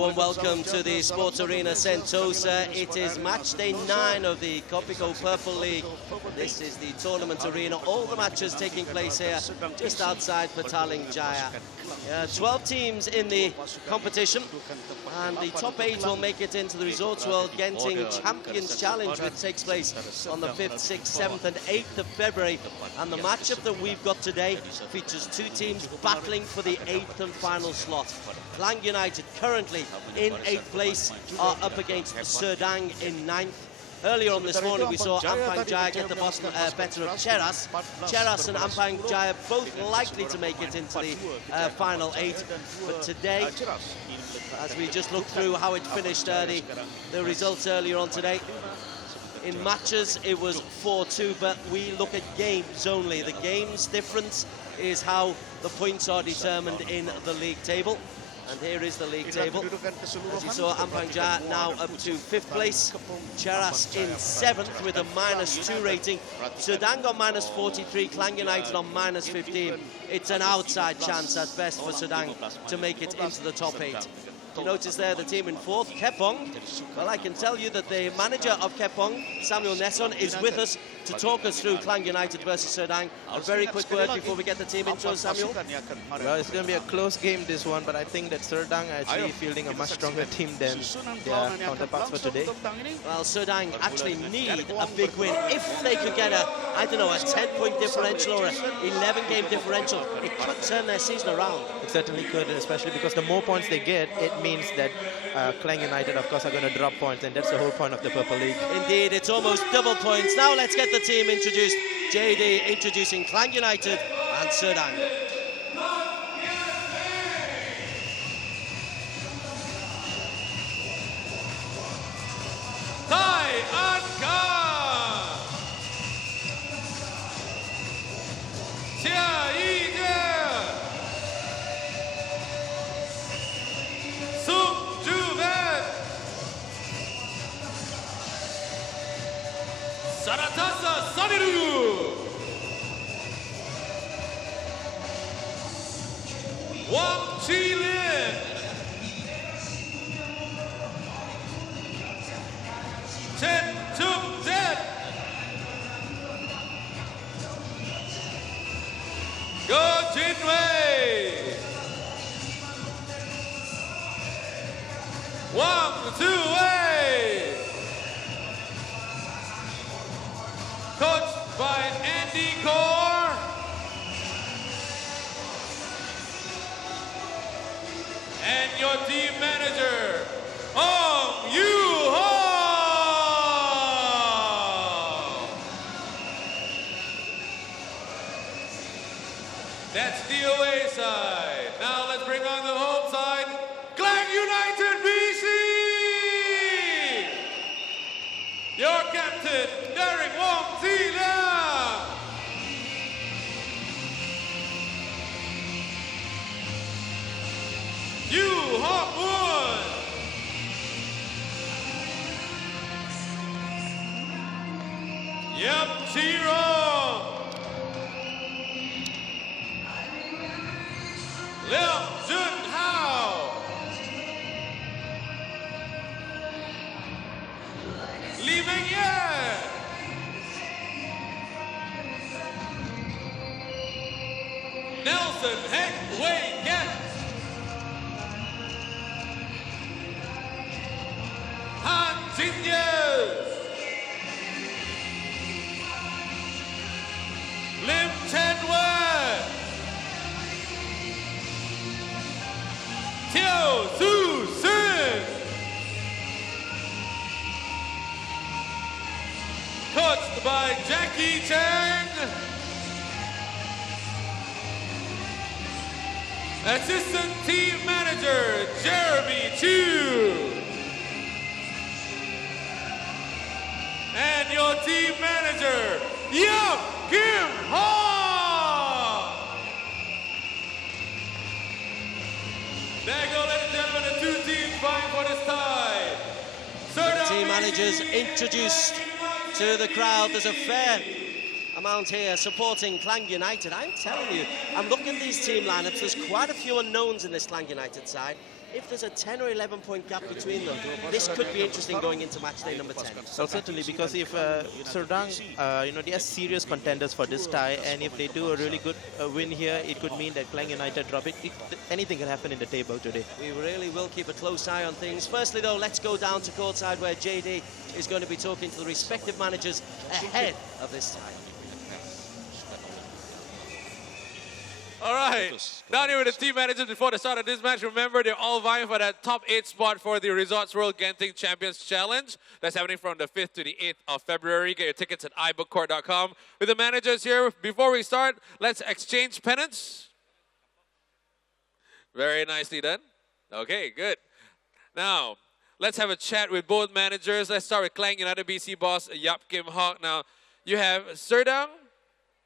warm welcome to the Sports Arena Sentosa. It is match day 9 of the Kopiko Purple League. This is the tournament arena. All the matches taking place here just outside Petaling Jaya. 12 teams in the competition, and the top 8 will make it into the Resorts World Genting Champions Challenge, which takes place on the 5th, 6th, 7th and 8th of February. And the matchup that we've got today features 2 teams battling for the 8th and final slot. Klang United, currently in 8th place, are up against Serdang in 9th. Earlier on this morning, we saw Ampang Jaya get the better of Cheras. Cheras and Ampang Jaya both likely to make it into the final 8. But today, as we just looked through how it finished, the results earlier on today, in matches it was 4-2, but we look at games only. The games difference is how the points are determined in the league table. And here is the league table. As you saw, Ampang Jaya now up to 5th place. Cheras in 7th with a -2 rating. Serdang on -43, Klang United on -15. It's an outside chance at best for Serdang to make it into the top 8. You notice there the team in 4th, Kepong. Well, I can tell you that the manager of Kepong, Samuel Nesson, is with us to talk us through Klang United versus Serdang. A very quick word before we get the team intro, Samuel. Well, it's going to be a close game, this one, but I think that Serdang are actually fielding a much stronger team than their counterparts for today. Well, Serdang actually need a big win. If they could get I don't know, a 10-point differential or an 11-game differential, it could turn their season around. It certainly could, especially because the more points they get, it means that Klang United, of course, are going to drop points, and that's the whole point of the Purple League. Indeed, it's almost double points. Now let's get the team introduced. JD introducing Klang United and Serdang. Coached by Andy Kaur. And your team manager, Ong Yu-ho. That's the away side. Now let's bring on the home side. Klang United BC. Your captain, Derek Wong Zila. Yu Hong Woon. Yep, Chirong. Lim Jun Hao. Lee Meng Ye. Nelson Heng Wei Ken. Han Jin Ye. Lim Chen Wei. Teo Su Sin. Coached by Jackie Chang. Assistant team manager Jeremy Chu. And your team manager Yap Kim Ha. There you go, ladies and gentlemen, the 2 teams vying for this tie. The team managers introduced to the crowd. There's a fair amount here supporting Klang United. I'm telling you, I'm looking at these team lineups. There's quite a few unknowns in this Klang United side. if there's a 10 or 11 point gap between them, this could be interesting going into match day number 10. Well, certainly, because if Serdang, they are serious contenders for this tie, and if they do a really good win here, it could mean that Klang United drop it. Anything can happen in the table today. We really will keep a close eye on things. Firstly, though, let's go down to courtside where JD is going to be talking to the respective managers ahead of this tie. All right, down here with the team managers before the start of this match. Remember, they're all vying for that top 8 spot for the Resorts World Genting Champions Challenge. That's happening from the 5th to the 8th of February. Get your tickets at ibookcourt.com. With the managers here, before we start, let's exchange pennants. Very nicely done. Okay, good. Now, let's have a chat with both managers. Let's start with Klang United BC boss, Yap Kim Hock. Now, you have Serdang,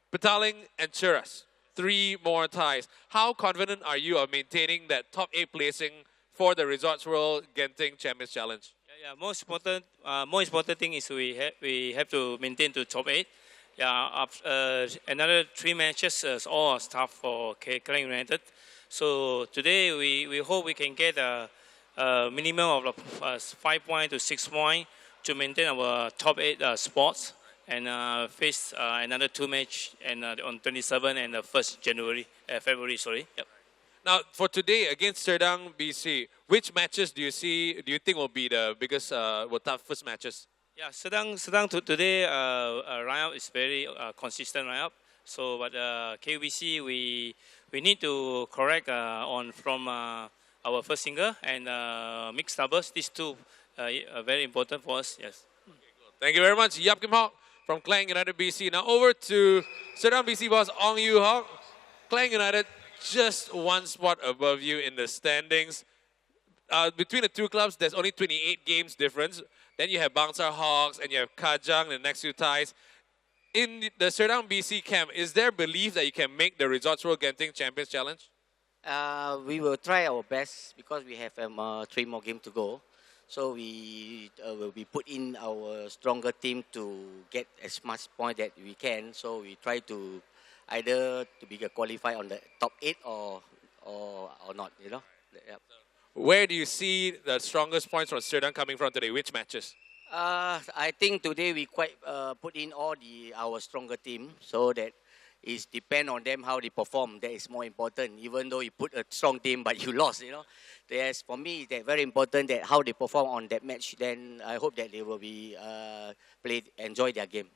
Petaling, and Cheras. 3 more ties. How confident are you of maintaining that top 8 placing for the Resorts World Genting Champions Challenge? Yeah, more important thing is we have to maintain to top 8. Yeah, another 3 matches is all tough for Klang United. So today we hope we can get a minimum of 5 points to 6 points to maintain our top 8 spots. And face another 2 match and on 27 and the 1st February, sorry. Yep. Now, for today against Serdang BC, which matches do you think will be the biggest, toughest matches? Yeah, Serdang today lineup is very consistent lineup. So, but KBC we need to correct from our first single and mixed doubles. These 2 are very important for us. Yes. Thank you very much, Yap Kim Hock from Klang United BC. Now over to Serdang BC boss Ong Yu Hock. Klang United just 1 spot above you in the standings. Between the 2 clubs, there's only 28 games difference. Then you have Bangsar Hawks and you have Kajang, the next 2 ties. In the Serdang BC camp, is there belief that you can make the Resorts World Genting Champions Challenge? We will try our best because we have 3 more games to go. So we will be put in our stronger team to get as much point that we can. So we try to either to be qualified on the top 8 or not. Yep. Where do you see the strongest points from Serdang coming from today? Which matches? I think today we quite put in all our stronger team, so that it depends on them how they perform. That is more important. Even though you put a strong team but you lost, for me, it's very important that how they perform on that match. Then I hope that they will be enjoy their game.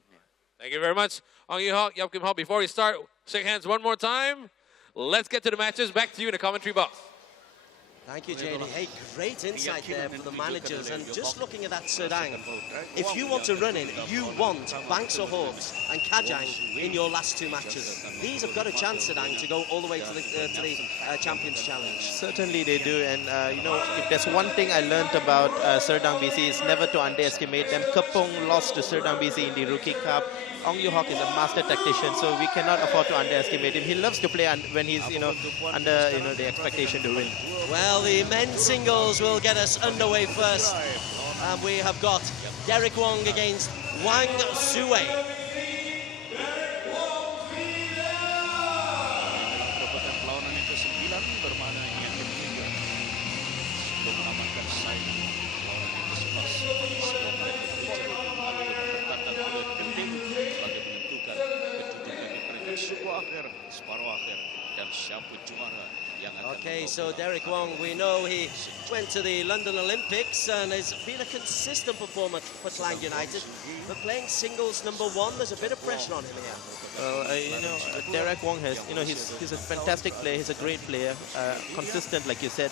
Thank you very much, Ong Yu Hock, Yap Kim Hock. Before we start, shake hands one more time. Let's get to the matches. Back to you in the commentary box. Thank you, JD. Hey, great insight there for the managers. And just looking at that Serdang, if you want to run in, you want Bangsar Hawks and Kajang in your last 2 matches. These have got a chance, Serdang, to go all the way to the Champions Challenge. Certainly they do, and if there's one thing I learned about Serdang BC is never to underestimate them. Kepong lost to Serdang BC in the Rookie Cup. Ong Yu Hock is a master tactician, so we cannot afford to underestimate him. He loves to play when he's under the expectation to win. Well, the men's singles will get us underway first, and we have got Derek Wong against Wang Sui. Okay, so Derek Wong, we know he went to the London Olympics and has been a consistent performer for Klang United. But playing singles #1, there's a bit of pressure on him here. Well, Derek Wong has, he's a fantastic player. He's a great player, consistent, like you said.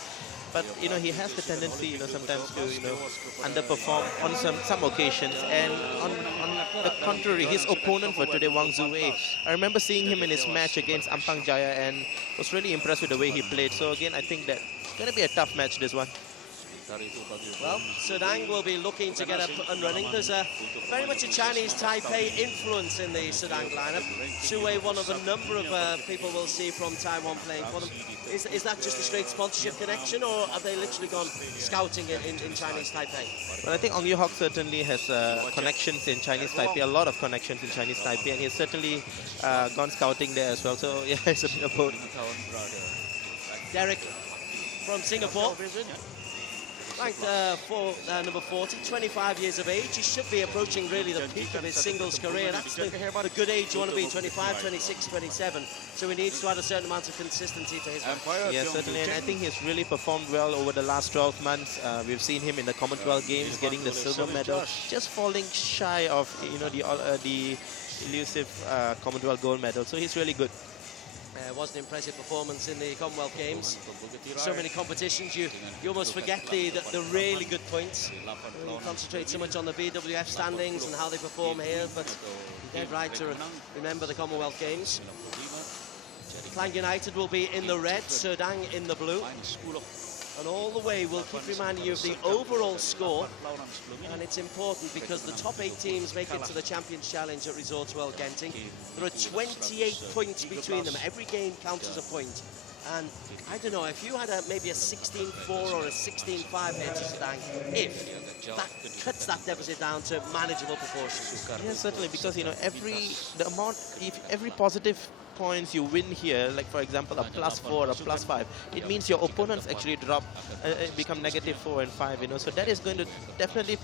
But he has the tendency, sometimes to underperform on some occasions. And on the contrary, his opponent for today, Wang Zue, I remember seeing him in his match against Ampang Jaya and was really impressed with the way he played. So again, I think that it's going to be a tough match, this one. Well, Serdang will be looking to get up and running. There's very much a Chinese Taipei influence in the Serdang lineup. Sue, one of a number of people we'll see from Taiwan playing for them. Is that just a straight sponsorship connection, or have they literally gone scouting in Chinese Taipei? Well, I think Ong Yu Hock certainly has connections in Chinese Taipei, a lot of connections in Chinese Taipei, and he's certainly gone scouting there as well. So yeah, it's a bit of both. Derek, from Singapore. Ranked for number 40, 25 years of age. He should be approaching really the peak of his singles career. That's the good age you want to be, 25, 26, 27. So he needs to add a certain amount of consistency to his match. Yes, certainly, and I think he's really performed well over the last 12 months. We've seen him in the Commonwealth Games getting the silver medal, just falling shy of the elusive Commonwealth gold medal. So he's really good. It was an impressive performance in the Commonwealth Games. So many competitions, you almost forget the really good points. You concentrate so much on the BWF standings and how they perform here, but you're dead right to remember the Commonwealth Games. Klang United will be in the red, Serdang in the blue. And all the way we'll keep reminding you of the overall score. And it's important because the top 8 teams make it to the Champions Challenge at Resorts World Genting. There are 28 points between them. Every game counts as a point. And I don't know, if you had maybe a 16-4 or a 16-5 here to Serdang, if that cuts that deficit down to manageable proportions. Yes, certainly, because every positive points you win here, like for example a +4 or a +5, it means your opponents actually drop, become -4 and 5, so that is going to definitely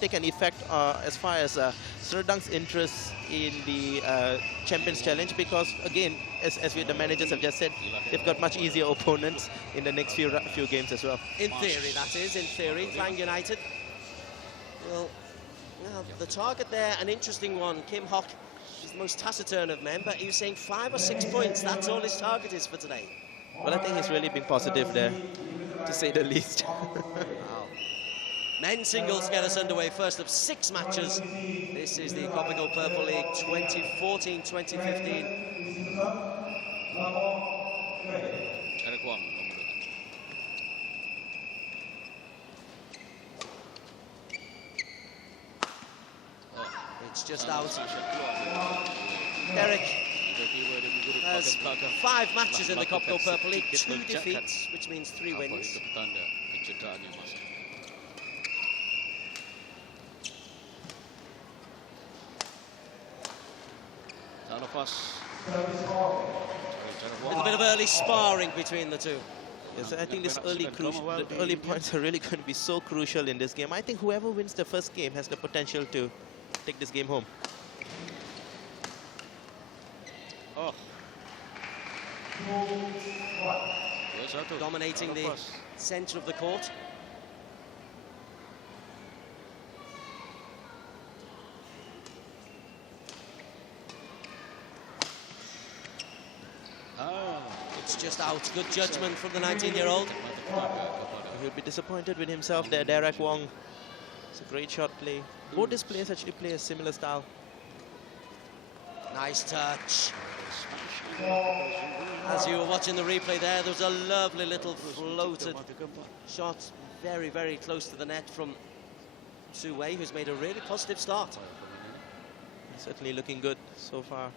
take an effect as far as Serdang's interest in the Champions Challenge, because again, as the managers have just said, they've got much easier opponents in the next few games as well. In theory, that is, in theory. Klang United, well, the target there, an interesting one. Kim Hock, he's the most taciturn of men, but he was saying 5 or 6 points. That's all his target is for today. Well, I think he's really been positive there, to say the least. Wow. Men's singles get us underway. First of 6 matches. This is the Kopiko Purple League 2014-2015. It's just out. Derek has 5 matches in the Kopiko Purple League, 2 defeats, which means 3 wins. A little bit of early sparring between the two. Yes, I think the early points are really going to be so crucial in this game. I think whoever wins the first game has the potential to take this game home. Dominating the center of the court. It's just out. Good judgment from the 19-year-old. He'll be disappointed with himself there, Derek Wong. It's a great shot play. Both these players actually play a similar style. Nice touch. As you were watching the replay there was a lovely little floated shot very, very close to the net from Su Wei, who's made a really positive start. Certainly looking good so far.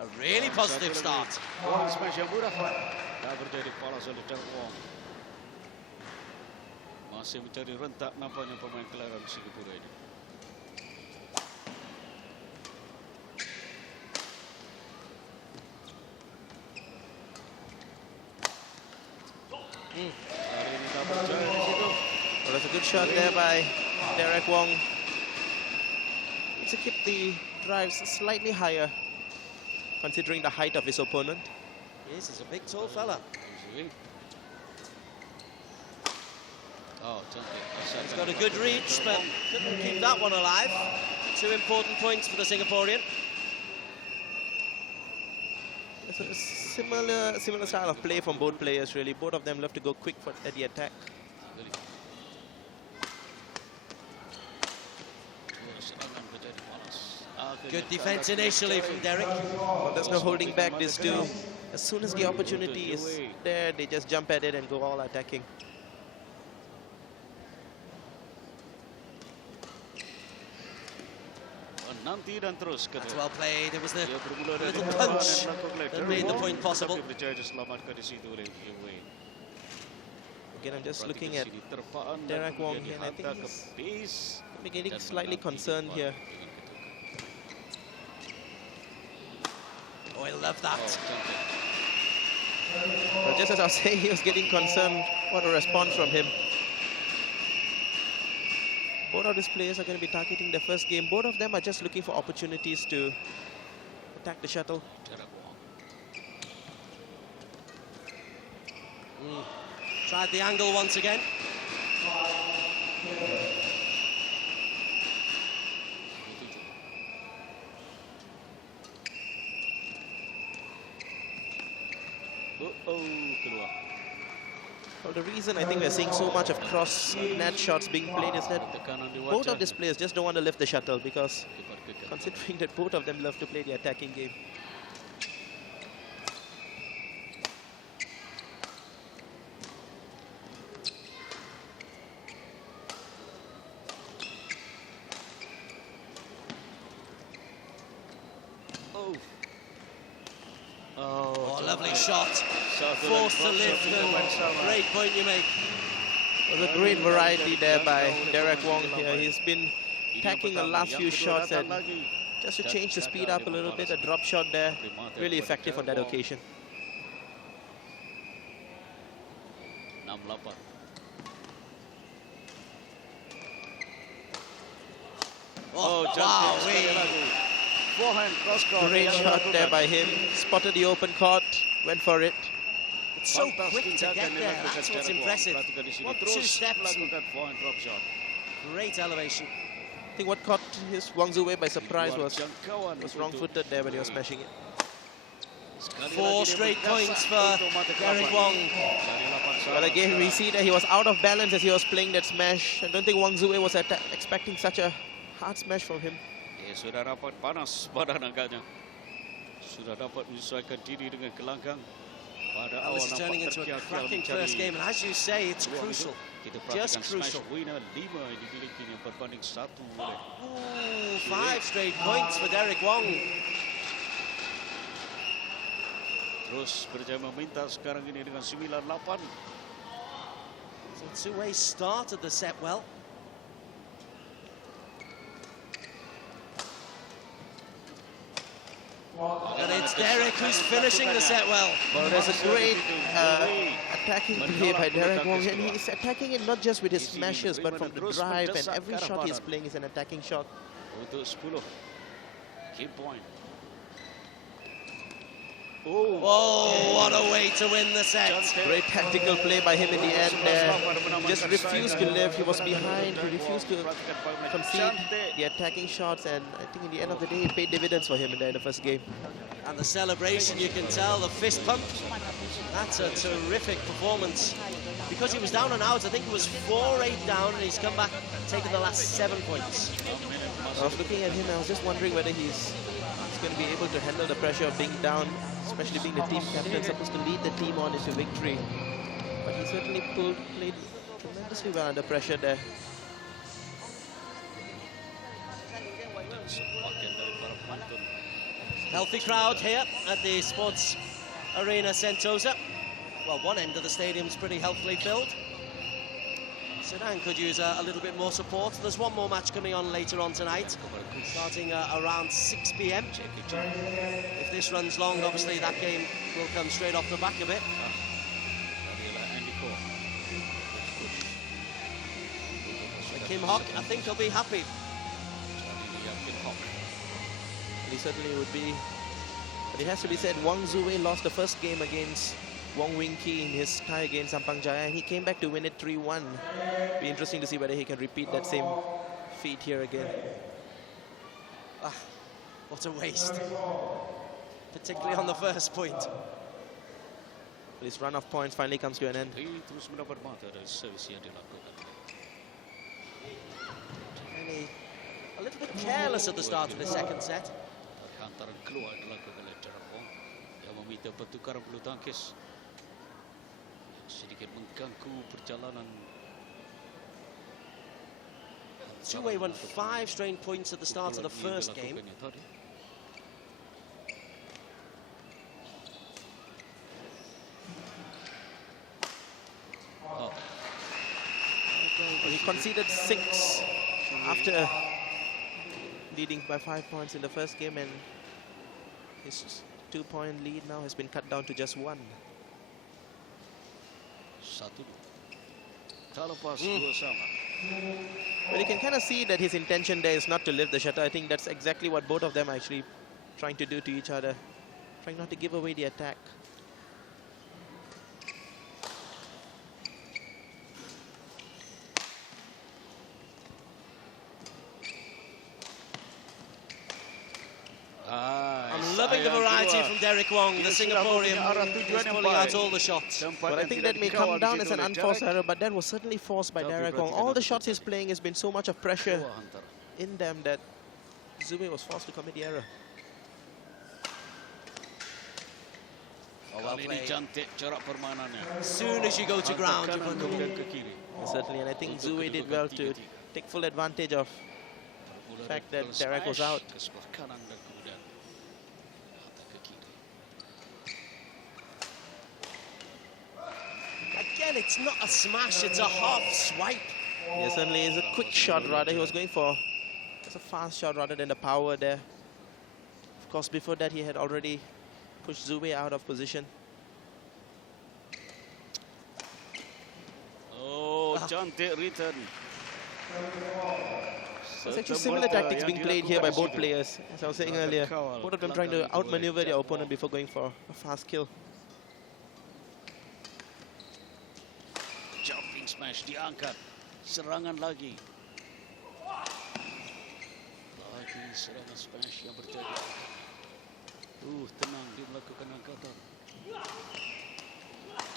A really positive start. Masih mencari rentak nampaknya pemain kelahiran Singapura ini. Well, that's a good shot there by Derek Wong. To keep the drives slightly higher, considering the height of his opponent. Yes, he's a big, tall fella. He's got a good reach, but couldn't keep that one alive. 2 important points for the Singaporean. It's a similar style of play from both players, really. Both of them love to go quick at the attack. Good defense initially from Derek. Well, there's no holding back these two. As soon as the opportunity is there, they just jump at it and go all attacking. That's well played. It was the little punch that made the point possible. Again, I'm just looking at Derek Wong here, and I think he's getting slightly concerned here. Oh, I love that. But just as I was saying, he was getting concerned. What a response from him. Both of these players are going to be targeting the first game. Both of them are just looking for opportunities to attack the shuttle. Tried the angle once again. Keluar. Well, the reason I think we're seeing so much of cross-net shots being played is that both of these players just don't want to lift the shuttle, because considering that both of them love to play the attacking game. Oh, lovely shot. Forced to lift them. Great point you make. It was a great variety there by Derek Wong here. He's been attacking the last few shots, and just to change the speed up a little bit, a drop shot there, really effective on that occasion. 6-8. Oh, wow. Forehand cross court. Great shot there by him. Spotted the open court, went for it. It's so quick to get there. That's what's impressive. 1, 2 steps. Forehand drop shot. Great elevation. I think what caught Wang Zuwei by surprise was wrong-footed there when he was smashing it. 4 straight points for Derek Wong. But again, we see that he was out of balance as he was playing that smash. I don't think Wang Zuwei was expecting such a hard smash from him. Sudah dapat panas badan agaknya. Sudah dapat menyesuaikan diri dengan gelanggang. Pada Well, this is turning into a cracking first game, and as you say, it's crucial. Just crucial. Winner 5 yang dimilikinya berbanding 1 oleh. Ooh, 5 straight points for Derek Wong. Terus berjaya meminta sekarang ini dengan 9-8. So Zuwei started the set well. And it's Derek who's finishing the set well. Well, there's a great attacking play by Derek Wong, and he's attacking it not just with his smashes, but from the drive, and every shot he's playing is an attacking shot. Untuk 10. Game point. Oh, what a way to win the set. Great tactical play by him in the end there. He just refused to live. He was behind. He refused to concede the attacking shots, and I think in the end of the day, it paid dividends for him in the first game. And the celebration, you can tell, the fist pump. That's a terrific performance. Because he was down and out, I think it was 4-8 down, and he's come back, taken the last 7 points. I was looking at him, I was just wondering whether he's going to be able to handle the pressure of being down, especially being the team captain, supposed to lead the team on into victory. But he certainly played tremendously well under pressure there. Healthy crowd here at the Sports Arena Sentosa. Well, one end of the stadium's pretty healthily filled. Serdang could use a little bit more support. There's one more match coming on later on tonight, starting around 6 p.m. If this runs long, obviously that game will come straight off the back of it. Kim Hock, I think he'll be happy. He certainly would be. But it has to be said, Wang Zuwei lost the first game against Wong Wing Ki in his tie against Sampang Jaya, and he came back to win it 3-1. Be interesting to see whether he can repeat that same feat here again. Ah, what a waste. Particularly on the first point. His run of points finally comes to an end. Terus mendapat mata dari servis yang dilakukan. And a little bit careless at the start of the second set. Hantaran keluar dilakukan oleh Derek Wong yang meminta pertukaran bulu tangkis. Sedikit mengganggu perjalanan. Zuwei won 5 straight points at the start of the first game. He conceded 6 after leading by 5 points in the first game, and his 2-point lead now has been cut down to just 1. 1-2. Tak lepas 2 sama. But you can kind of see that his intention there is not to lift the shutter. I think that's exactly what both of them are actually trying to do to each other. Trying not to give away the attack. I'm loving the variety from Derek Wong, the Singaporean. He's pulling out all the shots. But I think that may come down as an unforced error, but that was certainly forced by Derek Wong. All the shots he's playing has been so much of pressure in them that Zue was forced to commit the error. Well played. Cantik corak permainannya. As soon as you go to ground, you can kemudian ke kiri. Certainly, and I think Zue did well to take full advantage of the fact that Derek was out. Ke sebelah kanan dan kemudian hantar ke kiri. Again, it's not a smash, it's a half swipe. Yeah, certainly it's a quick shot rather. He was going for a fast shot rather than the power there. Of course, before that he had already pushed Zue out of position. Oh, cantik return. There's actually similar tactics being played here by both players. As I was saying earlier, both of them trying to outmaneuver their opponent before going for a fast kill. Jumping smash diangkat. Serangan lagi. Lagi serangan smash yang berjaya. Tenang dia melakukan angkatan.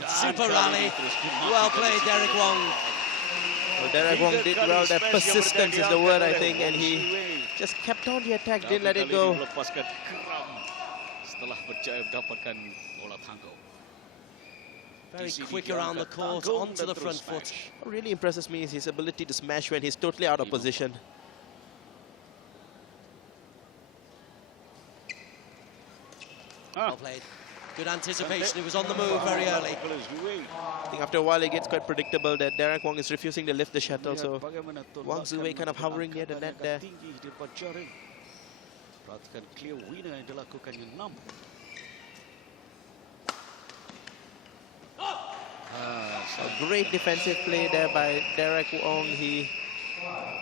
Super rally. Well played, Derek Wong. Well, Derek Wong did well. That persistence is the word, I think, and he just kept on the attack, didn't let it go. Melepaskan geram setelah berjaya mendapatkan bola tangkau. Very quick around the court, onto the front foot. What really impresses me is his ability to smash when he's totally out of position. Well played. Good anticipation. He was on the move very early. I think after a while it gets quite predictable that Derek Wong is refusing to lift the shuttle, so Wang Zue kind of hovering near the net there. Perhatikan clear winner yang dilakukannya 6. A great defensive play there by Derek Wong. He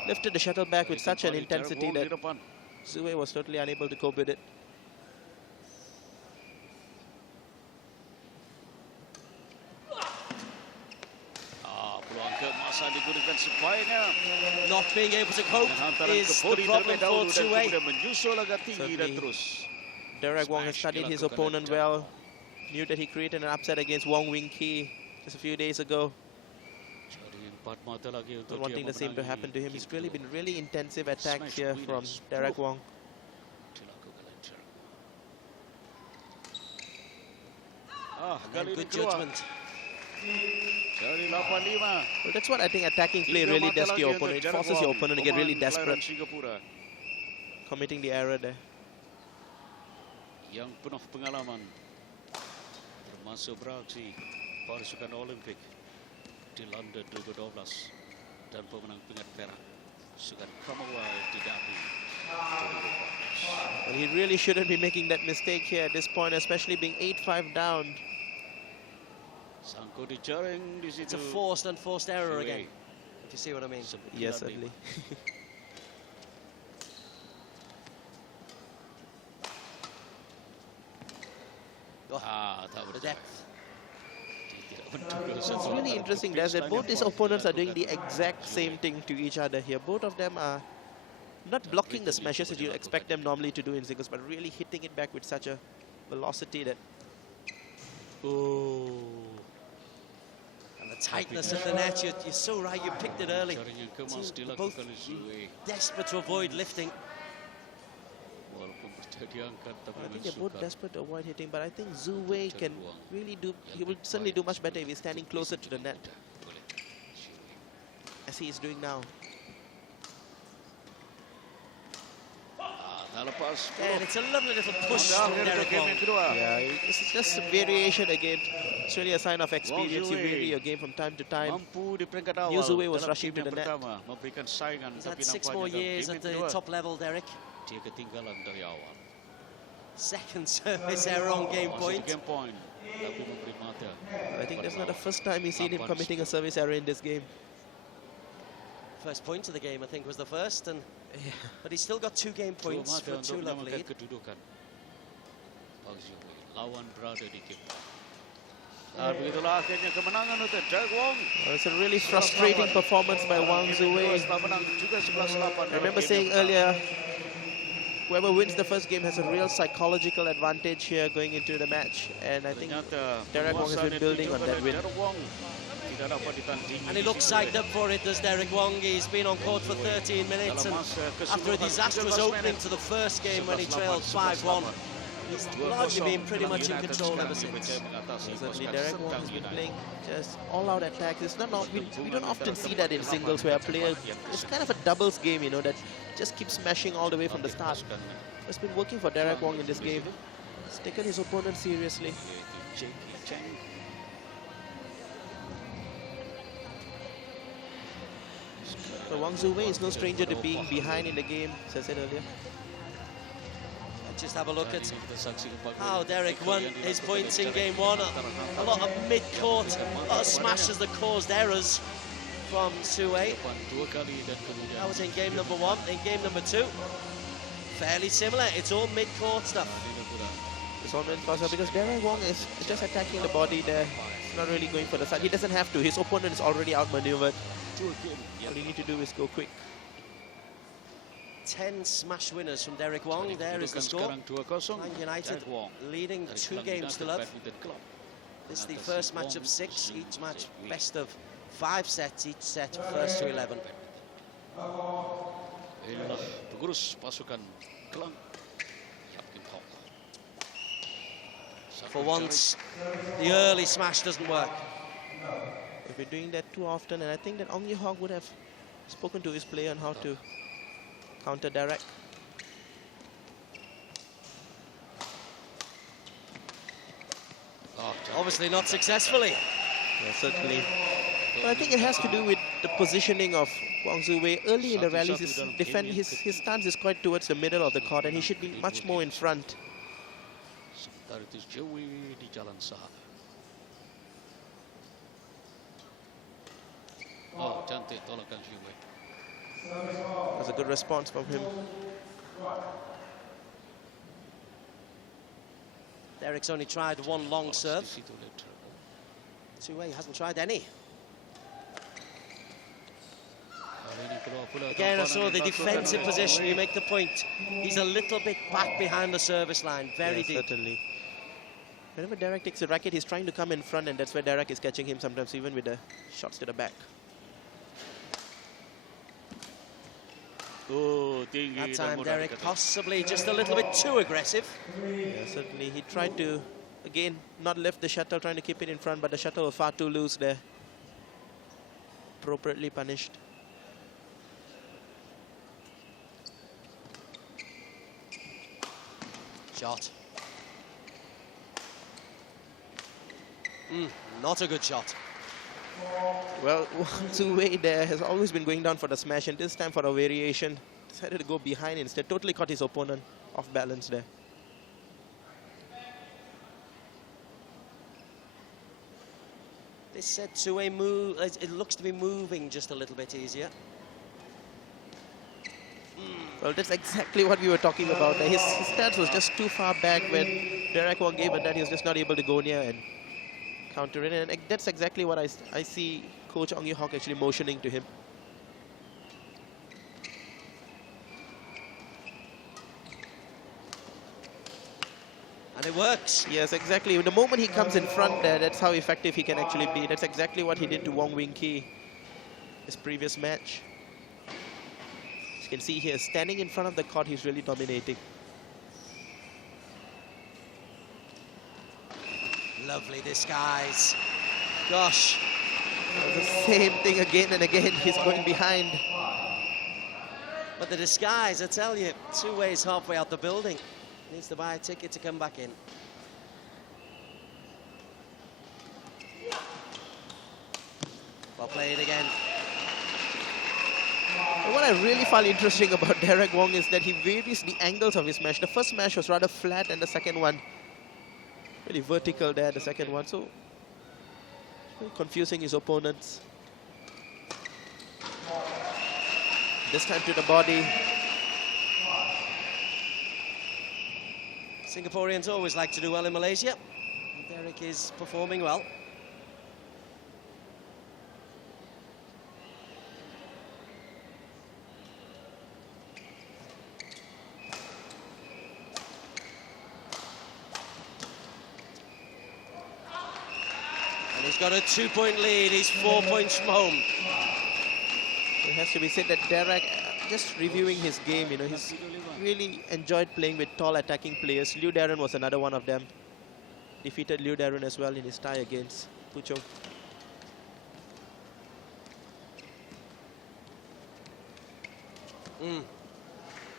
lifted the shuttle back with such an intensity that Zue was totally unable to cope with it. Digunakan sebaiknya. Not being able to cope is the problem for Zue. Menyusul agak tinggi dan terus. Derek Wong has studied his opponent well. Knew that he created an upset against Wong Wing Ki just a few days ago. Not wanting the same to happen to him. He's really been really intensive attacks here from Derek Wong. Good judgment. Well, that's what I think attacking play really does to your opponent. It forces your opponent to get really desperate, committing the error there. Yang penuh pengalaman, termasuk beraksi pasukan Olimpik di London 2012 dan pemenang pingat perak sukan Commonwealth di Derby 2014. Well, he really shouldn't be making that mistake here at this point, especially being 8-5 down. Sangko dijaring di situ. It's a forced, unforced error again, if you see what I mean. Yes, certainly. The depth. It's really interesting that both these opponents are doing the exact same thing to each other here. Both of them are not blocking the smashes as you expect them normally to do in singles, but really hitting it back with such a velocity that... And the tightness of the net, you're so right, you picked it early. Both desperate to avoid lifting. I think they're both desperate to avoid hitting, but I think Zue can really do, he will certainly do much better if he's standing closer to the net, as he is doing now. And it's a lovely little push from Derek Wong. Yeah, it's just a variation again. It's really a sign of experience. You vary your game from time to time. New Zue was rushing to the net. He's had 6 more years at the top level, Derek. Dia ketinggalan dari awal. Second service error on game point. tapi memberi mata. I think that's not the first time we've seen him committing a service error in this game. First point of the game, I think, was the first, and but he's still got 2 game points for a 2-love lead. Kedudukan. Lawan berada di game. Dan begitulah akhirnya kemenangan untuk Derek Wong. It's a really frustrating performance by Wang Zuwei. I remember saying earlier, whoever wins the first game has a real psychological advantage here going into the match, and I think Derek Wong has been building on that win. And he looks psyched up for it, does Derek Wong. He's been on court for 13 minutes, and after a disastrous opening to the first game when he trailed 5-1, he's largely been pretty much in control ever since. Certainly, Derek Wong has been playing just all-out attacks. It's not, we don't often see that in singles where a player, it's kind of a doubles game, you know, that just keeps smashing all the way from the start. It's been working for Derek Wong in this game. He's taken his opponent seriously. So Wang Zuwei is no stranger to being behind in the game, as I said earlier. Just have a look at how Derek won his points in game 1. A lot of mid-court, a lot of smashes that caused errors from Suwei. That was in game number 1. In game number 2, fairly similar. It's all mid-court stuff. It's all mid-court because Derek Wong is just attacking the body there. He's not really going for the side. He doesn't have to. His opponent is already outmaneuvered. All you need to do is go quick. 10 smash winners from Derek Wong. There is the score. Klang United leading 2 games to love. This is the first match of 6. Each match best of 5 sets. Each set first to 11. Inilah pengurus pasukan Klang. For once, the early smash doesn't work. If we're doing that too often, and I think that Ong Yoo-hok would have spoken to his player on how to counter Derek. Obviously not successfully. Yeah, certainly. But I think it has to do with the positioning of Wang Zuwei. Early in the rallies, his stance is quite towards the middle of the court, and he should be much more in front. Sementara itu Joey di jalan sah. Oh, cantik tolakan Joey. That's a good response from him. Derek's only tried 1 long serve. Suwei hasn't tried any. Again, I saw the defensive position. You make the point. He's a little bit back behind the service line, very deep. Certainly. Whenever Derek takes the racket, he's trying to come in front, and that's where Derek is catching him sometimes, even with the shots to the back. That time, Derek possibly just a little bit too aggressive. Yeah, certainly. He tried to, again, not lift the shuttle, trying to keep it in front, but the shuttle was far too loose there. Appropriately punished. Shot. Not a good shot. Well, Zuwei there has always been going down for the smash, and this time for a variation, decided to go behind instead. Totally caught his opponent off balance there. This set Suwei move. It looks to be moving just a little bit easier. Well, that's exactly what we were talking about. His stance was just too far back when Derek Wong gave it that he was just not able to go near and counter it. And that's exactly what I see Coach Ong Yoo-hok actually motioning to him. And it works. Yes, exactly. The moment he comes in front there, that's how effective he can actually be. That's exactly what he did to Wong Wing Ki his previous match. As you can see here, standing in front of the court, he's really dominating. Lovely disguise. Gosh. The same thing again and again. He's going behind. But the disguise, I tell you, 2 ways halfway out the building. Needs to buy a ticket to come back in. Well played again. And what I really find interesting about Derek Wong is that he varies the angles of his smash. The first smash was rather flat, and the second one Really vertical there, the second one. So really confusing his opponents. This time to the body. Singaporeans always like to do well in Malaysia. Derek is performing well. And he's got a 2-point lead. He's 4 points from home. It has to be said that Derek, just reviewing his game, you know, he's really enjoyed playing with tall attacking players. Liu Darren was another one of them. Defeated Liu Darren as well in his tie against Puchong.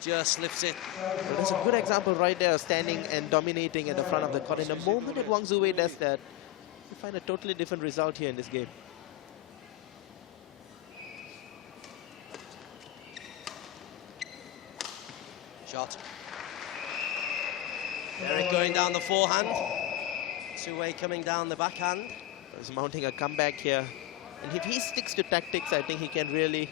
Just lifts it. Well, there's a good example right there, standing and dominating at the front of the court. In the moment that Wang Zuwei does that, you find a totally different result here in this game. Shot. Derek going down the forehand. Zuwei coming down the backhand. He's mounting a comeback here. And if he sticks to tactics, I think he can really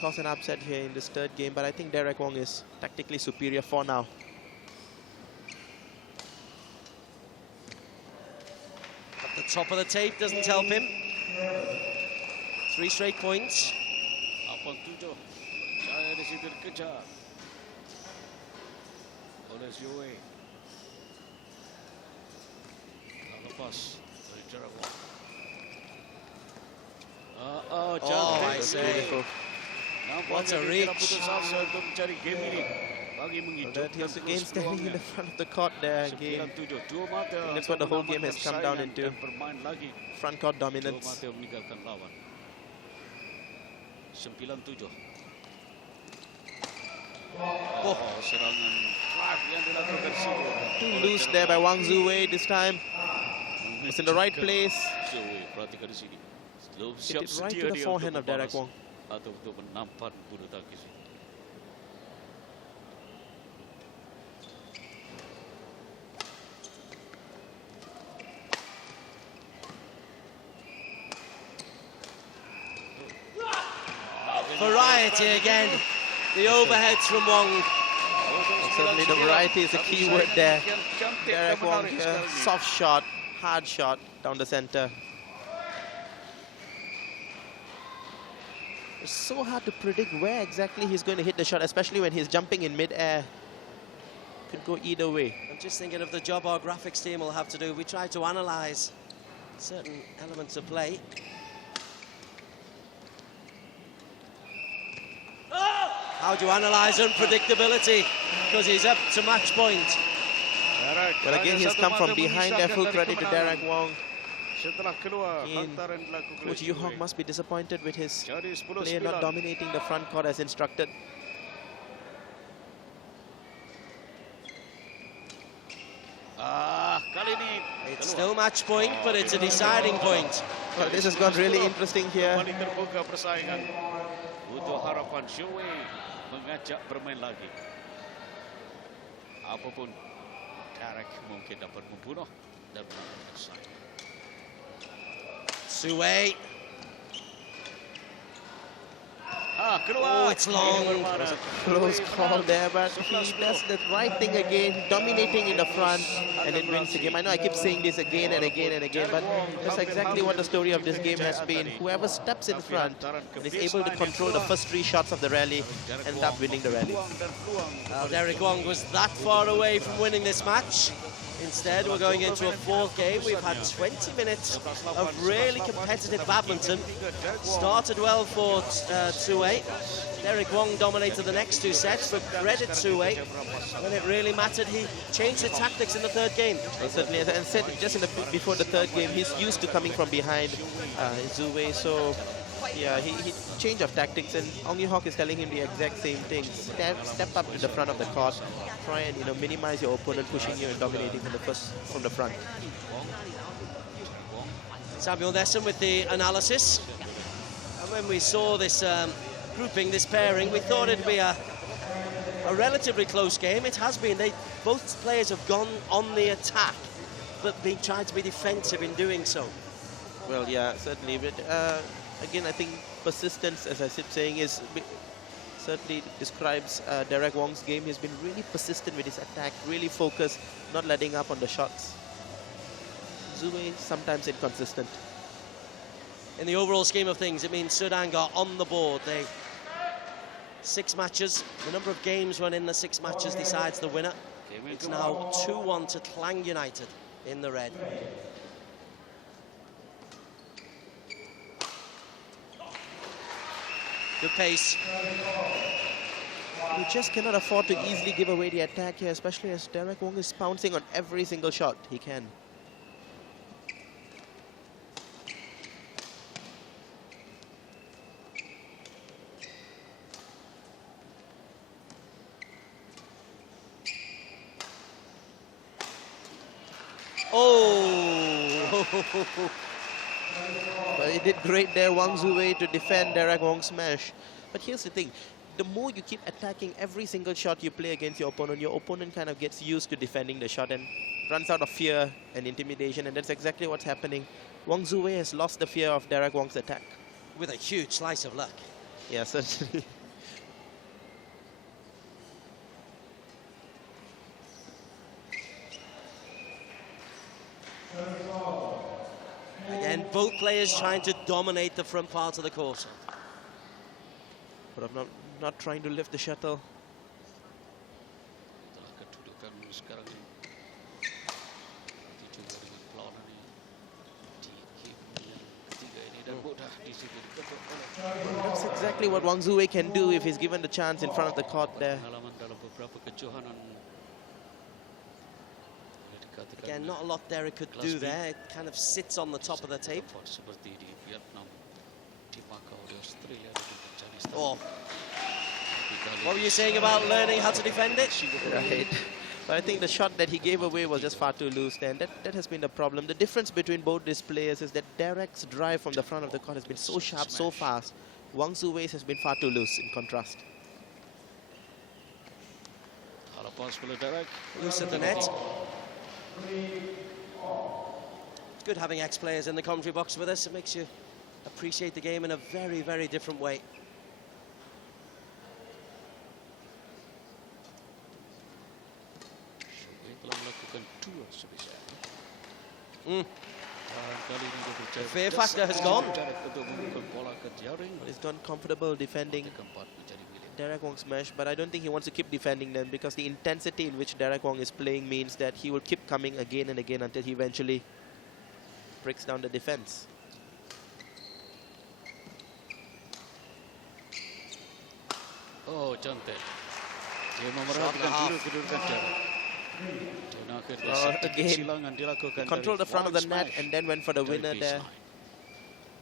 cause an upset here in this third game. But I think Derek Wong is tactically superior for now. At the top of the tape doesn't help him. 3 straight points. Abang tujuh. Saya di situ dikejar oleh Zuwei. Lepas dari Derek Wong. I say. What a reach. He's again standing in the front of the court there again. And that's what the whole game has come down into. Front court dominance. 9-7. Serangan too loose there by Wang Zuwei this time. It's in the right place. Hit it right to the forehand of Derek Wong. Atau untuk menampak bulu tangkis. Variety again. The overheads from Wong. Certainly the variety is a key word there. Derek Wong here, soft shot, hard shot down the center. It's so hard to predict where exactly he's going to hit the shot, especially when he's jumping in mid-air. Could go either way. I'm just thinking of the job our graphics team will have to do. We try to analyze certain elements of play. How do you analyze unpredictability? Because he's up to match point. Well, again, he's come from behind there. Full credit to Derek Wong. Coach Yu Hong must be disappointed with his player not dominating the front court as instructed. It's still match point, but it's a deciding point. Well, this has gone really interesting here. Butuh harapan Zuwei mengajak bermain lagi. Apapun Derek mungkin dapat membunuh dan menangkan saya. Zuwei. Keluar. Oh, it's long. Close call there, but he does the right thing again, dominating in the front, and it wins the game. I know I keep saying this again and again and again, but that's exactly what the story of this game has been. Whoever steps in front and is able to control the first 3 shots of the rally ends up winning the rally. Well, Derek Wong was that far away from winning this match. Instead, we're going into a 4th game. We've had 20 minutes of really competitive badminton. Started well for Zuwei. Derek Wong dominated the next 2 sets, but credit Zuwei. When it really mattered, he changed the tactics in the 3rd game. Well, certainly, as I said just before the 3rd game, he's used to coming from behind Zuwei, so yeah, he changed of tactics, and Ong Yu Hock is telling him the exact same thing. Step up to the front of the court, try and minimize your opponent pushing you and dominating from the front. Samuel Nesson with the analysis. And when we saw this grouping, this pairing, we thought it'd be a relatively close game. It has been. Both players have gone on the attack. but tried to be defensive in doing so. Well, yeah, certainly. But again, I think persistence, as I keep saying, certainly describes Derek Wong's game. He's been really persistent with his attack, really focused, not letting up on the shots. Zue sometimes inconsistent. In the overall scheme of things, it means Serdang are on the board. 6 matches. The number of games won in the 6 matches decides the winner. It's now 2-1 to Klang United in the red. Good pace. You just cannot afford to easily give away the attack here, especially as Derek Wong is pouncing on every single shot he can. Oh! But he did great there, Wang Zue, to defend Derek Wong's smash. But here's the thing, the more you keep attacking every single shot you play against your opponent kind of gets used to defending the shot and runs out of fear and intimidation, and that's exactly what's happening. Wang Zue has lost the fear of Derek Wong's attack. With a huge slice of luck. Yeah, certainly. Again, both players trying to dominate the front part of the court. But I'm not trying to lift the shuttle. That's exactly what Wang Zue can do if he's given the chance in front of the court there. Again, not a lot Derek could do there. It kind of sits on the top of the tape. Oh. What were you saying about learning how to defend it? Right. But I think the shot that he gave away was just far too loose there, and that has been the problem. The difference between both these players is that Derek's drive from the front of the court has been so sharp, so fast. Wang Zue's has been far too loose in contrast. Loose at the net. It's good having ex-players in the commentary box with us. It makes you appreciate the game in a very, very different way. The fear factor has gone. He's done comfortable defending Derek Wong's smash, but I don't think he wants to keep defending them because the intensity in which Derek Wong is playing means that he will keep coming again and again until he eventually breaks down the defense. Oh, cantik. Dia again, control the front of the net and then went for the winner there.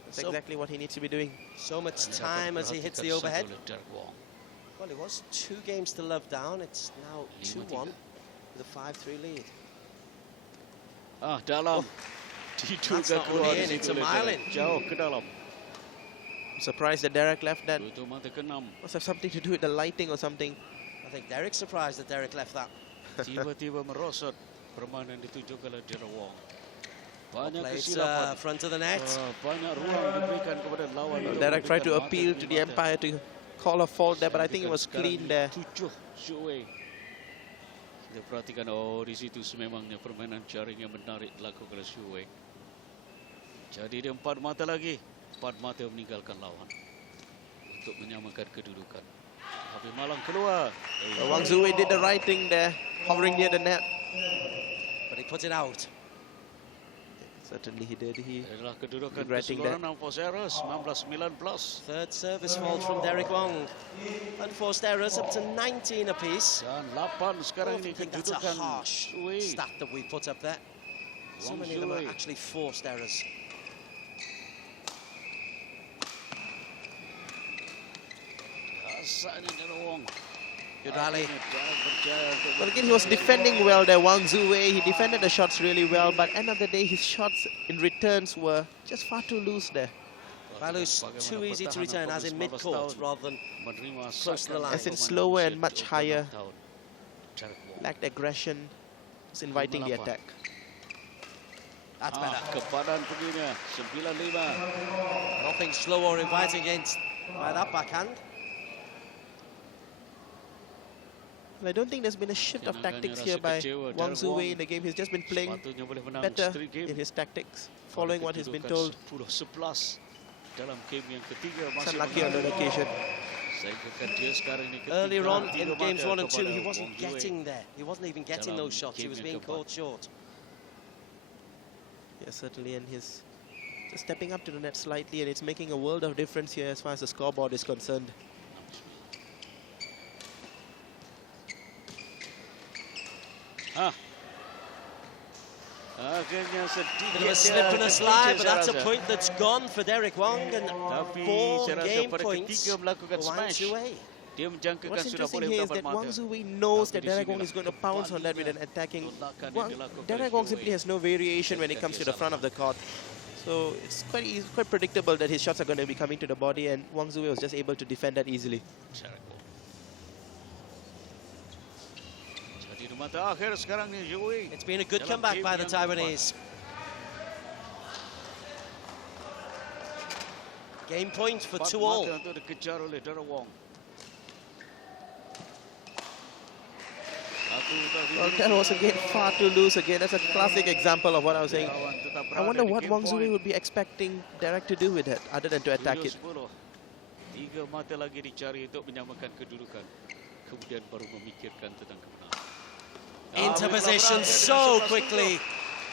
That's exactly what he needs to be doing. So much time as he hits the overhead. Well, it was 2 games to love down. It's now 2-1 with a 5-3 lead. Ah, dalam. That's not only in, it's a mile in. Jauh ke dalam. I'm surprised that Derek left that. Must have something to do with the lighting or something. I think Derek's surprised that Derek left that. Tiba-tiba merosot permainan dituju oleh Derek Wong. Banyak Plays kesilapan. front of the net. Banyak ruang diberikan kepada lawan. Derek tried to appeal to the umpire to call a fault there, but I think it was clean there. Kita perhatikan, oh di situ sememangnya permainan jaring yang menarik dilakukan oleh Shuwei. Jadi dia 4 mata lagi, 4 mata meninggalkan lawan untuk menyamakan kedudukan. Tapi malang keluar. Wang Zue did the right thing there, hovering near the net. But he put it out. Certainly he did. He Adalah kedudukan regretting that. keseluruhan Forceros 19-19. Third service fault from Derek Wong. Unforced errors up to 19 apiece. Dan 8 sekarang I ini think that's a kedudukan harsh Shuwei. stat that we put up there. So many of them are actually forced errors. Rasanya Derek Wong. Good rally. But again, he was defending well there, Wang Zue. He defended the shots really well, but end of the day, his shots in returns were just far too loose there. Loose, too easy to return, as in mid-court, rather than close to the line. As in slower and much higher. Lacked aggression, was inviting the attack. That's better. Kepadan perginya 9-5. Nothing slow or inviting against by that backhand. And I don't think there's been a shift of tactics here by Wang Zuwei in the game. He's just been playing better in his tactics, following what he's been told. 10-11 dalam game yang ketiga. He's unlucky on that occasion. Earlier on in games 1 and 2, he wasn't getting there. He wasn't even getting those shots. He was being caught short. Yes, certainly, and he's just stepping up to the net slightly, and it's making a world of difference here as far as the scoreboard is concerned. Bit of a slip and a slide, but that's a point that's gone for Derek Wong, and 4 game points for Wang Zuwei. What's interesting here is that Wang Zuwei knows that Derek Wong is going to pounce on that with an attacking. Derek Wong simply has no variation when it comes to the front of the court. So it's quite predictable that his shots are going to be coming to the body, and Wang Zuwei was just able to defend that easily. It's been a good comeback by the Taiwanese. Game point for 2-all. Well, that was again far too loose again. That's a classic example of what I was saying. I wonder what Wang Zuwei would be expecting Derek to do with it, other than to attack it. 3 mata lagi dicari untuk menyamakan kedudukan. Kemudian baru memikirkan tentang kemenangan. Into position so quickly.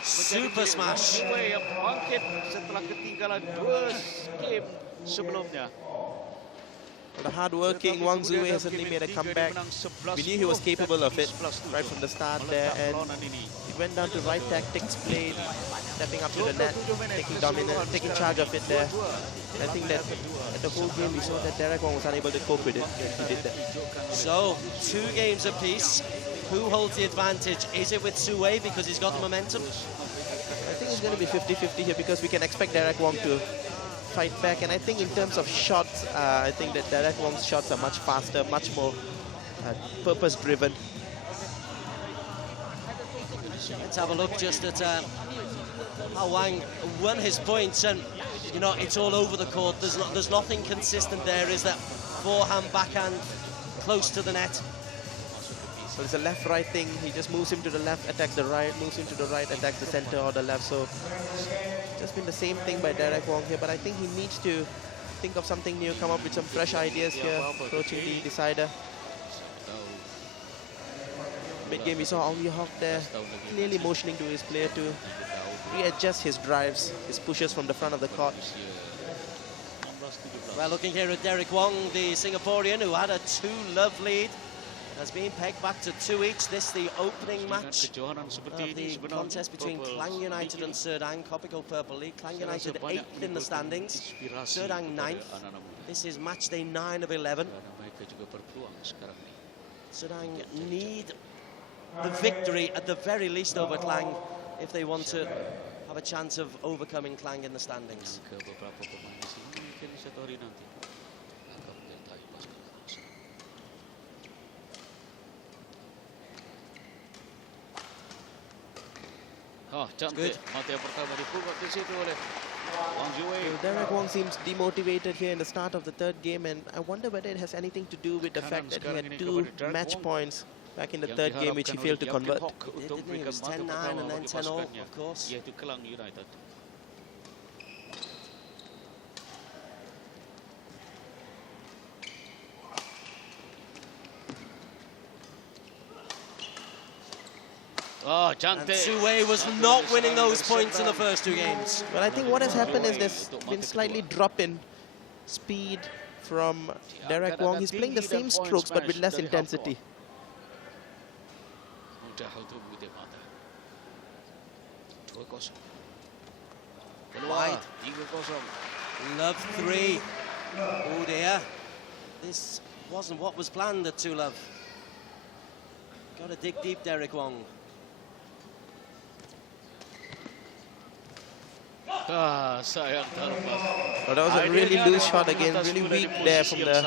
Super smash. Yang bangkit setelah ketinggalan 2 game sebelumnya. The hard-working Wang Zuwei has certainly made a comeback. We knew he was capable of it right from the start there, and he went down to right tactics played, stepping up to the net, taking charge of it there. I think that at the whole game we saw that Derek Wong was unable to cope with it, and he did that. So, 2 games apiece. Who holds the advantage? Is it with Zuwei because he's got the momentum? I think it's going to be 50-50 here because we can expect Derek Wong to fight back, and I think in terms of shots, I think that Derek Wong's shots are much faster, much more purpose-driven. Let's have a look just at how Wang won his points, and you know it's all over the court. There's nothing consistent there. Is that forehand, backhand, close to the net? So it's a left-right thing. He just moves him to the left, attacks the right, moves him to the right, attacks the center or the left. So just been the same thing by Derek Wong here, but I think he needs to think of something new, come up with some fresh ideas here, approaching the decider. Mid-game, we saw Ong Yoo-hok there, clearly motioning to his player to readjust his drives, his pushes from the front of the court. Well, looking here at Derek Wong, the Singaporean who had a 2-love lead, has been pegged back to 2 each. This the opening match of the contest between Klang United and Serdang, Kopiko Purple League. Klang United 8th in the standings, Serdang 9th. This is match day 9 of 11. Serdang need the victory at the very least over Klang if they want to have a chance of overcoming Klang in the standings. Cantik. Mata yang pertama dipungut di situ oleh Wang Zuwei. Derek Wong seems demotivated here in the start of the 3rd game, and I wonder whether it has anything to do with the fact that he had 2 match points back in the 3rd game which he failed to convert. Didn't he? It was 10-9 and then 10-all, of course. Yaitu Klang United. Oh, and Zuwei was not winning those points in the first 2 games. Well, I think what has happened is there's been slightly drop in speed from Derek Wong. He's playing the same strokes but with less intensity. Wide. Love 3. Oh dear. This wasn't what was planned at 2-love. Got to dig deep, Derek Wong. Sayang terlepas. Oh, that was a really loose shot again, really weak there from the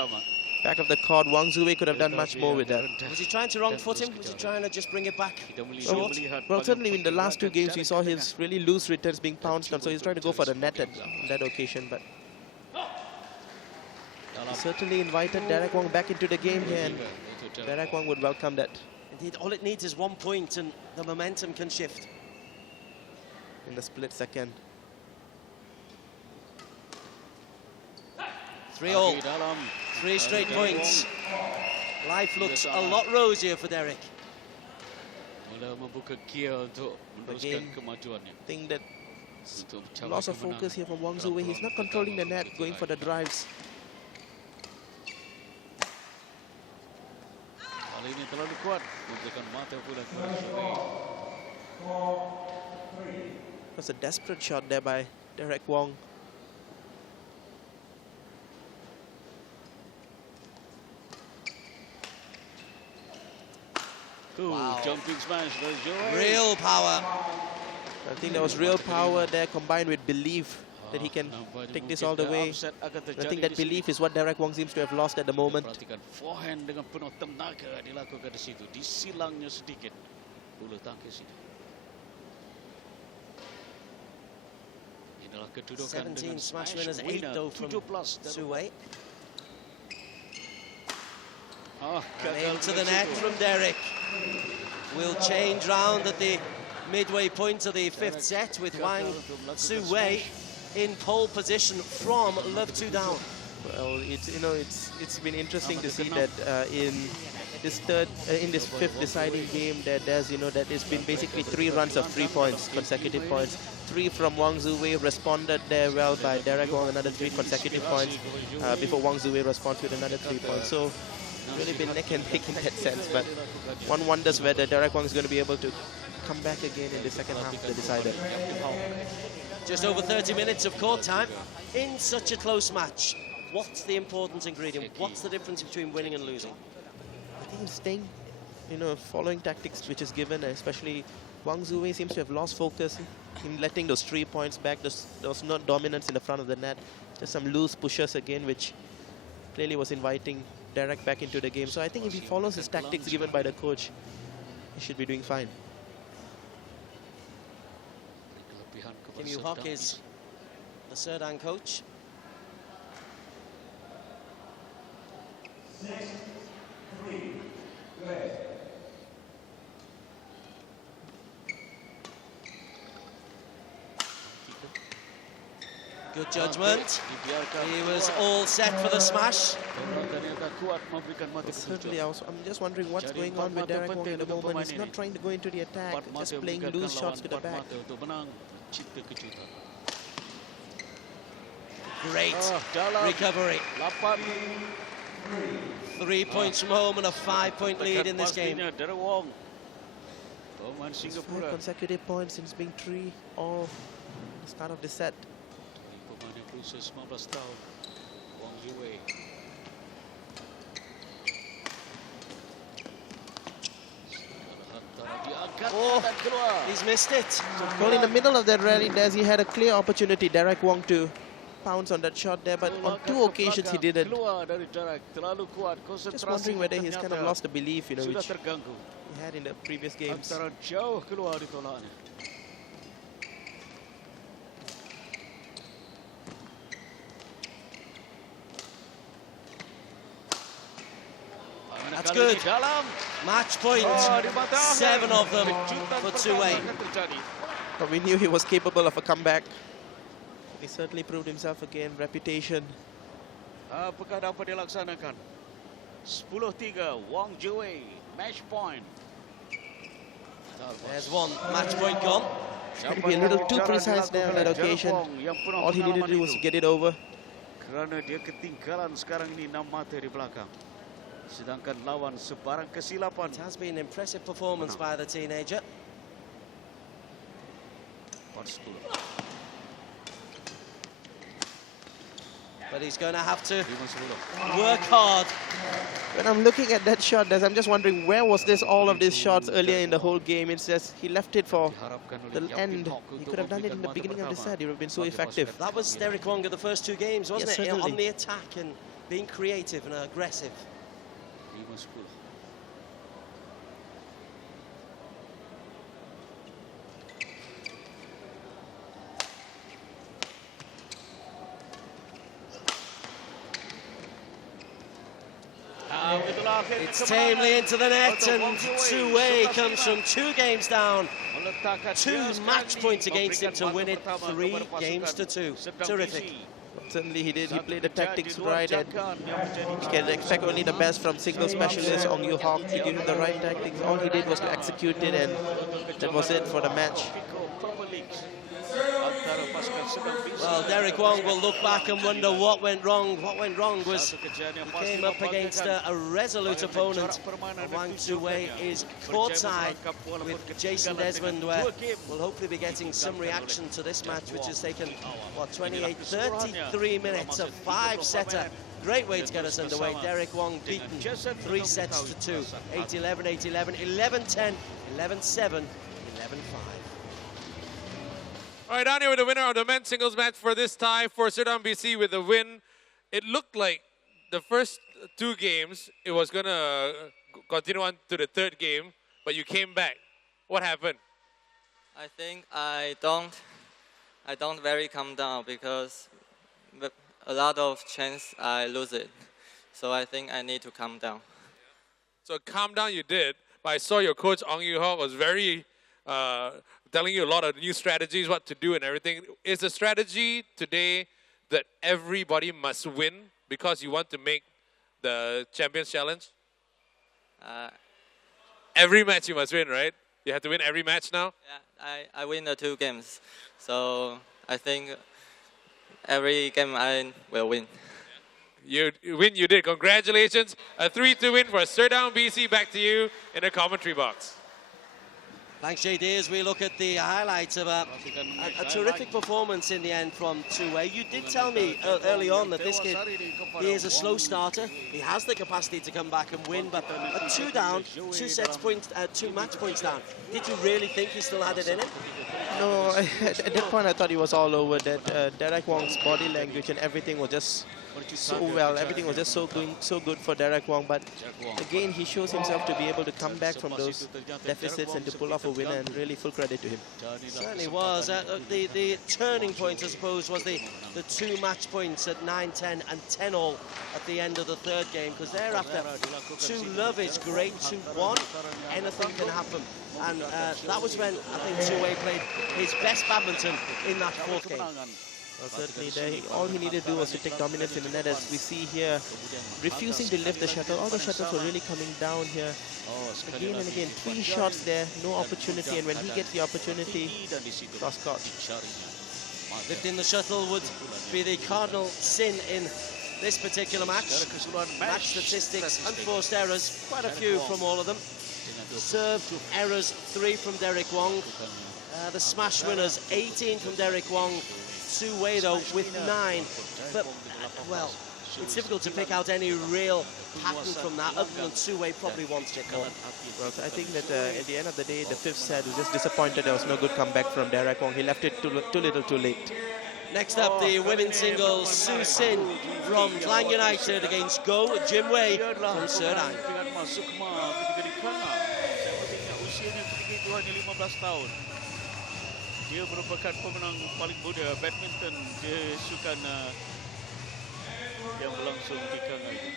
back of the court. Wang Zuwei could have done much more with that. Was he trying to wrong foot him? Was he trying to just bring it back short? Well, certainly in the last two games we saw his really loose returns being pounced on, so he's trying to go for the net on that occasion. But he certainly invited Derek Wong back into the game here, and Derek Wong would welcome that. Indeed, all it needs is 1 point and the momentum can shift. In the split second. 3-all. 3 straight points. Life looks a lot rosier for Derek. Again, I think that loss of focus here from Wang Zuwei. He's not controlling the net, going for the drives. That's a desperate shot there by Derek Wong. Wow. Jumping smash, Real power. I think there was real power there combined with belief that he can take this all the way. I think that belief is what Derek Wong seems to have lost at the moment. Forehand dengan penuh tenaga dilakukan di situ, disilangnya sedikit bulu tangkis ini. Inilah kedudukan 17 smash winners, 8 though from Zuwei. And into the net from Derek. We'll change round at the midway point of the 5th set with Wang Zuwei in pole position from love 2 down. Well, it's been interesting to see that in this 5th deciding game that it's been basically 3 runs of 3 points, consecutive points. 3 from Wang Zuwei, responded there well by Derek Wong, another 3 consecutive points before Wang Zuwei responds with another 3 points. So really been neck and neck in that sense, but one wonders whether Derek Wong is going to be able to come back again in the second half of the decider. Just over 30 minutes of court time in such a close match. What's the important ingredient? What's the difference between winning and losing? I think staying, following tactics which is given, especially Wang Zuwei seems to have lost focus in letting those 3 points back. There was not dominance in the front of the net. Just some loose pushes again, which clearly was inviting Derek back into the game. So I think if he follows his tactics given by the coach, he should be doing fine. Kim Yu-Hok is the Serdang coach. Good judgment. He was all set for the smash. Certainly, I'm just wondering what's going on with Derek Wong at the moment. He's not trying to go into the attack, just playing loose shots to the back. Great recovery. 3 points from home and a 5-point lead in this game. 5 consecutive points since being 3-all at the start of the set. Oh, he's missed it. Well, in the middle of that rally, Des, he had a clear opportunity, Derek Wong, to pounce on that shot there, but on 2 occasions he didn't. Just wondering whether he's kind of lost the belief, which he had in the previous games. That's good. Match point. 7 of them for Zuwei. But we knew he was capable of a comeback. He certainly proved himself again. Reputation. Apakah dapat dilaksanakan? 10-3, Wang Zuwei, match point. There's one match point gone. Maybe a little too precise there on that occasion. All he needed to do was to get it over. Kerana dia ketinggalan sekarang ini 6 mata di belakang. Sedangkan lawan sebarang kesilapan. It has been an impressive performance by the teenager. But he's going to have to work hard. When I'm looking at that shot, I'm just wondering where was all of these shots earlier in the whole game. It's just he left it for the end. He could have done it in the beginning of the set. He would have been so effective. That was Derek Wong of the first 2 games, wasn't it? Certainly. On the attack and being creative and aggressive. 5-10. It's tamely into the net, and two-way comes from 2 games down. 2 match points against him to win it 3 games to 2. Terrific. Certainly he did. He played the tactics right, and you can expect only the best from single specialist Ong Yu Hawk to give him the right tactics. All he did was to execute it, and that was it for the match. Well, Derek Wong will look back and wonder what went wrong. What went wrong was he came up against a resolute opponent. Wang Tzu-wei is courtside with Jason Desmond, where we'll hopefully be getting some reaction to this match, which has taken, what, 33 minutes of 5-setter. Great way to get us underway. Derek Wong beaten 3 sets to 2. 8-11, 8-11, 11-10, 11-7, 11-5. All right, down here with the winner of the men's singles match for this tie for Serdang BC with the win. It looked like the first 2 games, it was going to continue on to the 3rd game, but you came back. What happened? I think I don't very calm down because a lot of chance I lose it. So I think I need to calm down. So calm down you did, but I saw your coach Ong Yu Hawk was very telling you a lot of new strategies, what to do and everything. Is the strategy today that everybody must win because you want to make the Champions Challenge? Every match you must win, right? You have to win every match now? Yeah, I win the 2 games. So I think every game I will win. You win, you did. Congratulations. A 3-2 win for Serdang BC. Back to you in the commentary box. Thanks, JD, as we look at the highlights of a terrific performance in the end from Two-Way. You did tell me early on that this kid, he is a slow starter. He has the capacity to come back and win, but at 2 down, 2 match points down. Did you really think he still had it in him? No, at that point I thought he was all over. That Derek Wong's body language and everything was just so well. Everything was just so good for Derek Wong. But again, he shows himself to be able to come back from those deficits and to pull off a winner, and really full credit to him. Certainly was. The turning point, I suppose, was the 2 match points at 9-10 and 10-all at the end of the 3rd game, because thereafter, 2 love is great, 2-1, anything can happen. And that was when I think Two-Way played his best badminton in that 4th game. Well, certainly, all he needed to do was to take dominance in the net, as we see here, refusing to lift the shuttle. All the shuttles were really coming down here. Again and again, 3 shots there, no opportunity, and when he gets the opportunity, cross court. Lifting the shuttle would be the cardinal sin in this particular match. Match statistics, unforced errors, quite a few from all of them. Serve errors, 3 from Derek Wong. The smash winners, 18 from Derek Wong. Two-Way though with 9. But, well, it's difficult to pick out any real pattern from that, other than Two-Way probably wants it more. Well, I think that at the end of the day, the 5th set was just disappointed there was no good comeback from Derek Wong. He left it too little too late. Next up, the women's singles, Su Sin from Klang United against Go Jim Wei from Serdang. Dia merupakan pemenang paling muda badminton di sukan yang berlangsung di Klang ini.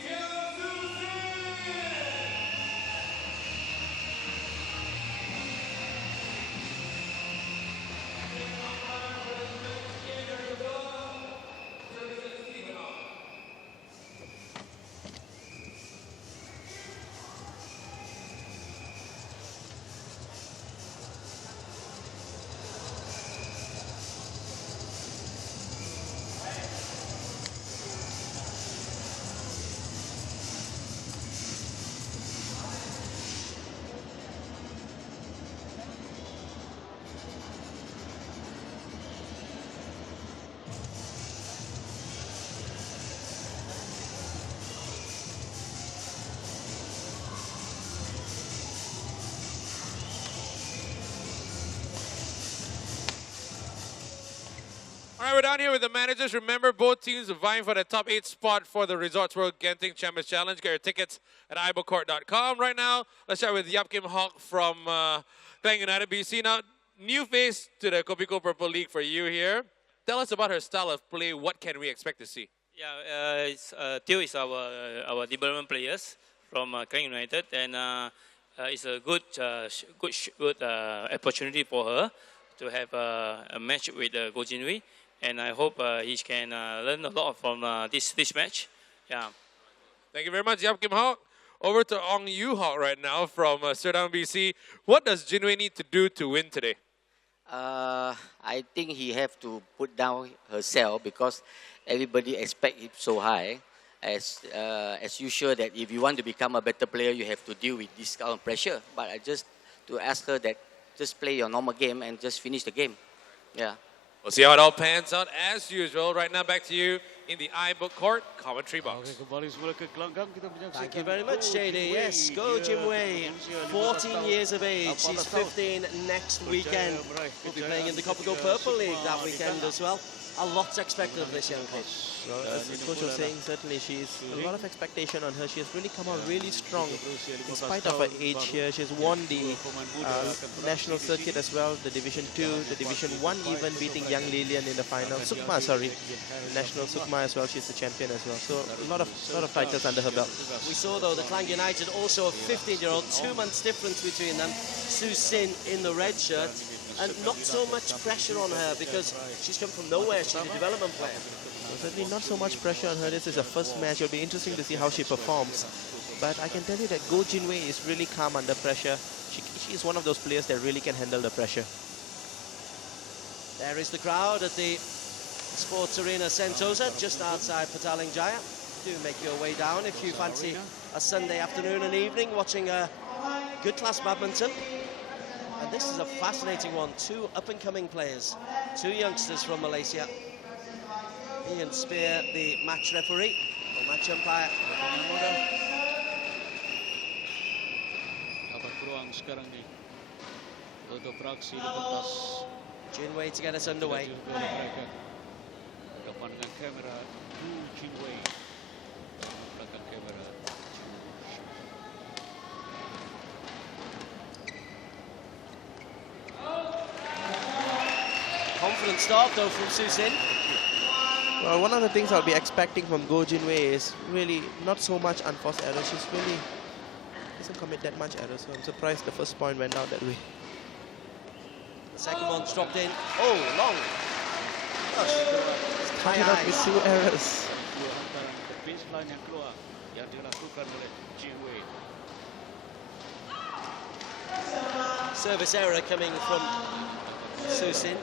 we're down here with the managers. Remember, both teams are vying for the top 8 spot for the Resorts World Genting Champions Challenge. Get your tickets at ibocourt.com right now. Let's start with Yap Kim Hock from Klang United BC. Now, new face to the Kopiko Purple League for you here. Tell us about her style of play. What can we expect to see? Yeah, Teo is our development players from Klang United, and it's a good opportunity for her to have a match with Go Jinwei, and I hope he can learn a lot from this match. Yeah. Thank you very much, Yap Kim Hock. Over to Ong Yu Hock right now from Serdang BC. What does Jinwei need to do to win today? I think he have to put down herself because everybody expect it so high. As usual, that if you want to become a better player, you have to deal with this kind of pressure. But I just to ask her that just play your normal game and just finish the game. Yeah. We'll see how it all pans out as usual. Right now, back to you in the iBook Court commentary box. Thank you very much, JD. Yes, Go Jinwei, 14 years of age. She's 15 next weekend. Will be playing in the Kopiko Purple League that weekend as well. A lot's expected of this young kid. As the coach was saying, certainly she's a lot of expectation on her. She has really come out really strong in spite of her age here. She's won the national circuit as well, the Division 2, the Division 1, even beating young Lilian in the final. Sukma, sorry, national Sukma as well. She's the champion as well. So a lot of titles under her belt. We saw though the Klang United also a 15-year-old, 2 months difference between them. Su Sin in the red shirt. And not so much pressure on her because she's come from nowhere. She's a development player. Well, certainly not so much pressure on her. This is her first match. It'll be interesting to see how she performs. But I can tell you that Go Jinwei is really calm under pressure. She's one of those players that really can handle the pressure. There is the crowd at the Sports Arena Sentosa, just outside Petaling Jaya. Do make your way down if you fancy a Sunday afternoon and evening watching a good class badminton. And this is a fascinating one. 2 up-and-coming players, 2 youngsters from Malaysia. Ian Spear, the match referee, or match umpire. Jinwei to get us underway. Confident start though from Su Sin. Well, one of the things I'll be expecting from Go Jinwei is really not so much unforced errors. She's really doesn't commit that much errors, so I'm surprised the first point went out that way. The second one's dropped in. Oh, long. Tied up with 2 errors. Service error coming from Su Sin.